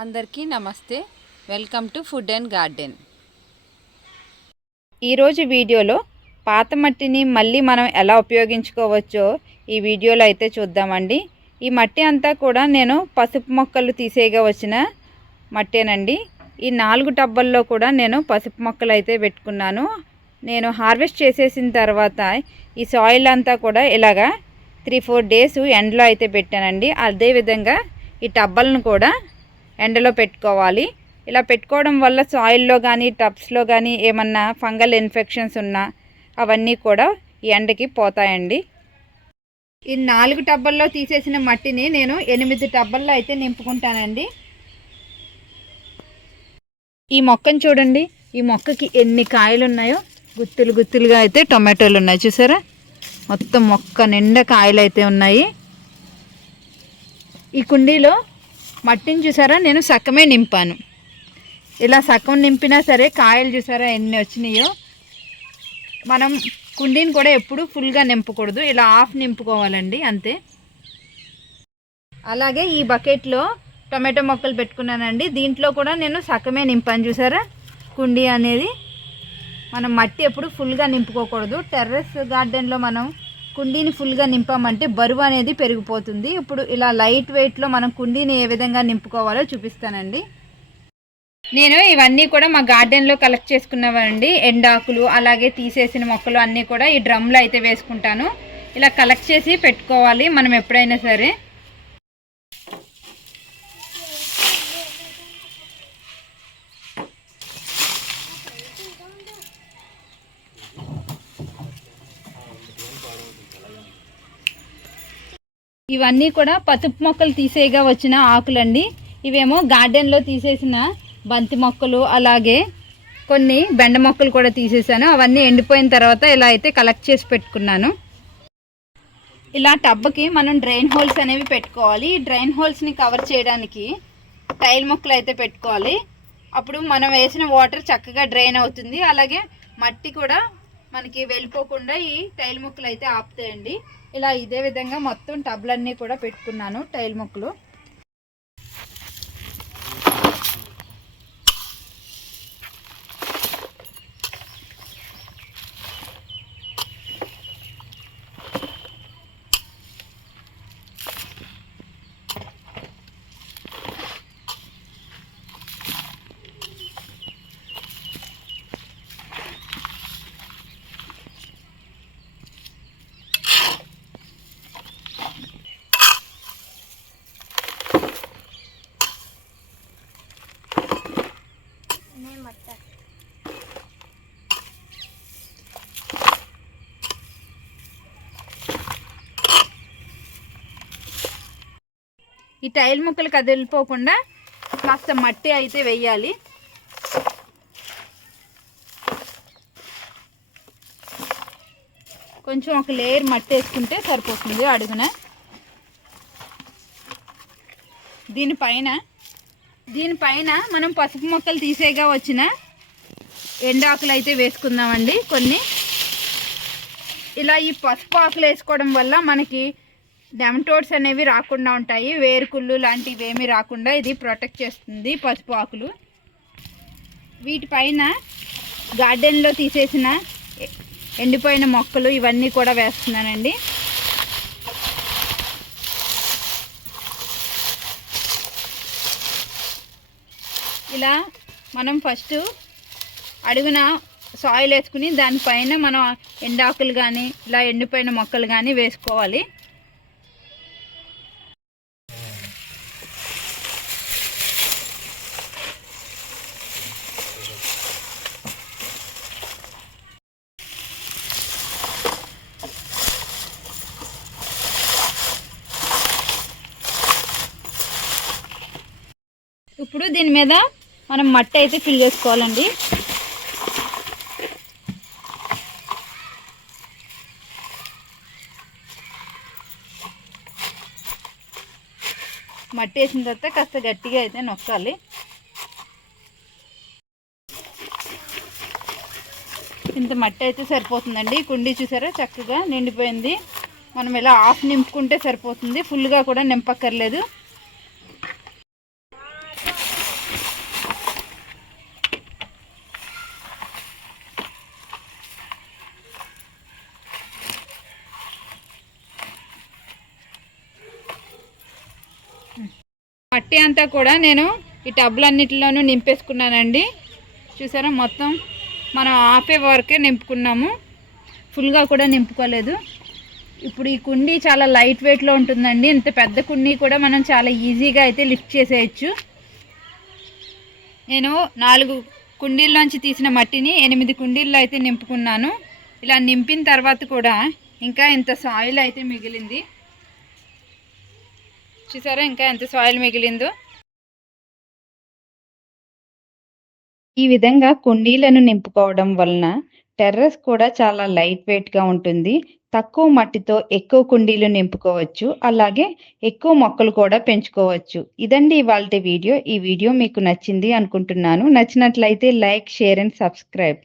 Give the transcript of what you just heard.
అందరికీ నమస్తే. Welcome to food and garden. ఈరోజు వీడియోలో పాత మట్టిని మళ్ళీ మనం ఎలా ఉపయోగించుకోవచ్చో ఈ వీడియోలో అయితే చూద్దామండి. ఈ మట్టి అంతా కూడా నేను పసుపు మొక్కలు తీసేగా వచ్చిన మట్టేనండి. ఈ నాలుగు టబ్బల్లో కూడా నేను పసుపు మొక్కలు అయితే పెట్టుకున్నాను. నేను హార్వెస్ట్ చేసేసిన తర్వాత ఈ సాయిల్ అంతా కూడా ఇలాగా త్రీ ఫోర్ డేస్ ఎండలో అయితే పెట్టానండి. అదేవిధంగా ఈ టబ్బలను కూడా ఎండలో పెట్టుకోవాలి. ఇలా పెట్టుకోవడం వల్ల సాయిల్లో కానీ టబ్స్లో కానీ ఏమన్నా ఫంగల్ ఇన్ఫెక్షన్స్ ఉన్నా అవన్నీ కూడా ఈ ఎండకి పోతాయండి. ఈ నాలుగు టబ్బల్లో తీసేసిన మట్టిని నేను ఎనిమిది టబ్బల్లో అయితే నింపుకుంటానండి. ఈ మొక్కను చూడండి. ఈ మొక్కకి ఎన్ని కాయలు ఉన్నాయో గుత్తులు గుత్తులుగా అయితే టొమాటోలు ఉన్నాయి చూసారా? మొత్తం మొక్క నిండా కాయలు అయితే ఉన్నాయి. ఈ కుండీలో మట్టిని చూసారా? నేను సక్కమే నింపాను. ఇలా సగం నింపినా సరే కాయలు చూసారా ఎన్ని వచ్చినాయో? మనం కుండీని కూడా ఎప్పుడు ఫుల్గా నింపకూడదు. ఇలా హాఫ్ నింపుకోవాలండి అంతే. అలాగే ఈ బకెట్లో టొమాటో మొక్కలు పెట్టుకున్నానండి. దీంట్లో కూడా నేను సగమే నింపాను చూసారా? కుండీ అనేది. మనం మట్టి ఎప్పుడు ఫుల్గా నింపుకోకూడదు. టెర్రస్ గార్డెన్లో మనం కుండీని ఫుల్గా నింపామంటే బరువు అనేది పెరిగిపోతుంది. ఇప్పుడు ఇలా లైట్ వెయిట్లో మనం కుండీని ఏ విధంగా నింపుకోవాలో చూపిస్తానండి. నేను ఇవన్నీ కూడా మా గార్డెన్లో కలెక్ట్ చేసుకున్నవండి. ఎండాకులు అలాగే తీసేసిన మొక్కలు అన్నీ కూడా ఈ డ్రమ్లో అయితే వేసుకుంటాను. ఇలా కలెక్ట్ చేసి పెట్టుకోవాలి మనం ఎప్పుడైనా సరే. ఇవన్నీ కూడా పసుపు మొక్కలు తీసేయగా వచ్చిన ఆకులండి. ఇవేమో గార్డెన్లో తీసేసిన బంతి మొక్కలు అలాగే కొన్ని బెండ మొక్కలు కూడా తీసేసాను. అవన్నీ ఎండిపోయిన తర్వాత ఇలా అయితే కలెక్ట్ చేసి పెట్టుకున్నాను. ఇలా టబ్కి మనం డ్రైన్ హోల్స్ అనేవి పెట్టుకోవాలి. ఈ డ్రైన్ హోల్స్ని కవర్ చేయడానికి టైల్ మొక్కలు అయితే పెట్టుకోవాలి. అప్పుడు మనం వేసిన వాటర్ చక్కగా డ్రైన్ అవుతుంది. అలాగే మట్టి కూడా మనకి వెళ్ళిపోకుండా ఈ టైల్ మొక్కలు అయితే ఆపుతాయండి. ఇలా ఇదే విధంగా మొత్తం టబ్లన్నీ కూడా పెట్టుకున్నాను టైల్ మొక్కలు. ఈ టైల్ ముక్కలు కదిలిపోకుండా కాస్త మట్టి అయితే వేయాలి. కొంచెం ఒక లేయర్ మట్టి వేసుకుంటే సరిపోతుంది అడుగున. దీనిపైన దీనిపైన మనం పసుపు మొక్కలు తీసేగా వచ్చిన ఎండాకులు అయితే వేసుకుందామండి. కొన్ని. ఇలా ఈ పసుపు ఆకులు వేసుకోవడం వల్ల మనకి డెమటోడ్స్ అనేవి రాకుండా ఉంటాయి. వేరుకుళ్ళు లాంటివి ఏమీ రాకుండా ఇది ప్రొటెక్ట్ చేస్తుంది పసుపు ఆకులు. వీటిపైన గార్డెన్లో తీసేసిన ఎండిపోయిన మొక్కలు ఇవన్నీ కూడా వేస్తున్నానండి. ఇలా మనం ఫస్ట్ అడుగున సాయిల్ వేసుకుని దానిపైన మనం ఎండాకులు కానీ ఇలా ఎండిపోయిన మొక్కలు కానీ వేసుకోవాలి. ఇప్పుడు దీని మీద మనం మట్టి అయితే ఫిల్ చేసుకోవాలండి. మట్టి వేసిన తర్వాత కాస్త గట్టిగా అయితే నొక్కాలి. ఇంత మట్టి అయితే సరిపోతుందండి. కుండీ చూసారా? చక్కగా నిండిపోయింది. మనం ఇలా ఆఫ్ నింపుకుంటే సరిపోతుంది. ఫుల్గా కూడా నింపక్కర్లేదు. మట్టి అంతా కూడా నేను ఈ టబ్లన్నిటిలోనూ నింపేసుకున్నానండి. చూసారా మొత్తం మనం ఆపే వరకే నింపుకున్నాము. ఫుల్గా కూడా నింపుకోలేదు. ఇప్పుడు ఈ కుండీ చాలా లైట్ వెయిట్లో ఉంటుందండి. ఇంత పెద్ద కుండీ కూడా మనం చాలా ఈజీగా అయితే లిఫ్ట్ చేసేయచ్చు. నేను నాలుగు కుండీల్లోంచి తీసిన మట్టిని ఎనిమిది కుండీల్లో అయితే నింపుకున్నాను. ఇలా నింపిన తర్వాత కూడా ఇంకా ఇంత సాయిల్ అయితే మిగిలింది. చూసారా? ఇంకా ఎంత సాయిల్ మిగిలిందో. ఈ విధంగా కుండీలను నింపుకోవడం వలన టెర్రస్ కూడా చాలా లైట్ వెయిట్గా ఉంటుంది. తక్కువ మట్టితో ఎక్కువ కుండీలు నింపుకోవచ్చు. అలాగే ఎక్కువ మొక్కలు కూడా పెంచుకోవచ్చు. ఇదండి ఇవాళ వీడియో. ఈ వీడియో మీకు నచ్చింది అనుకుంటున్నాను. నచ్చినట్లయితే లైక్ షేర్ అండ్ సబ్స్క్రైబ్.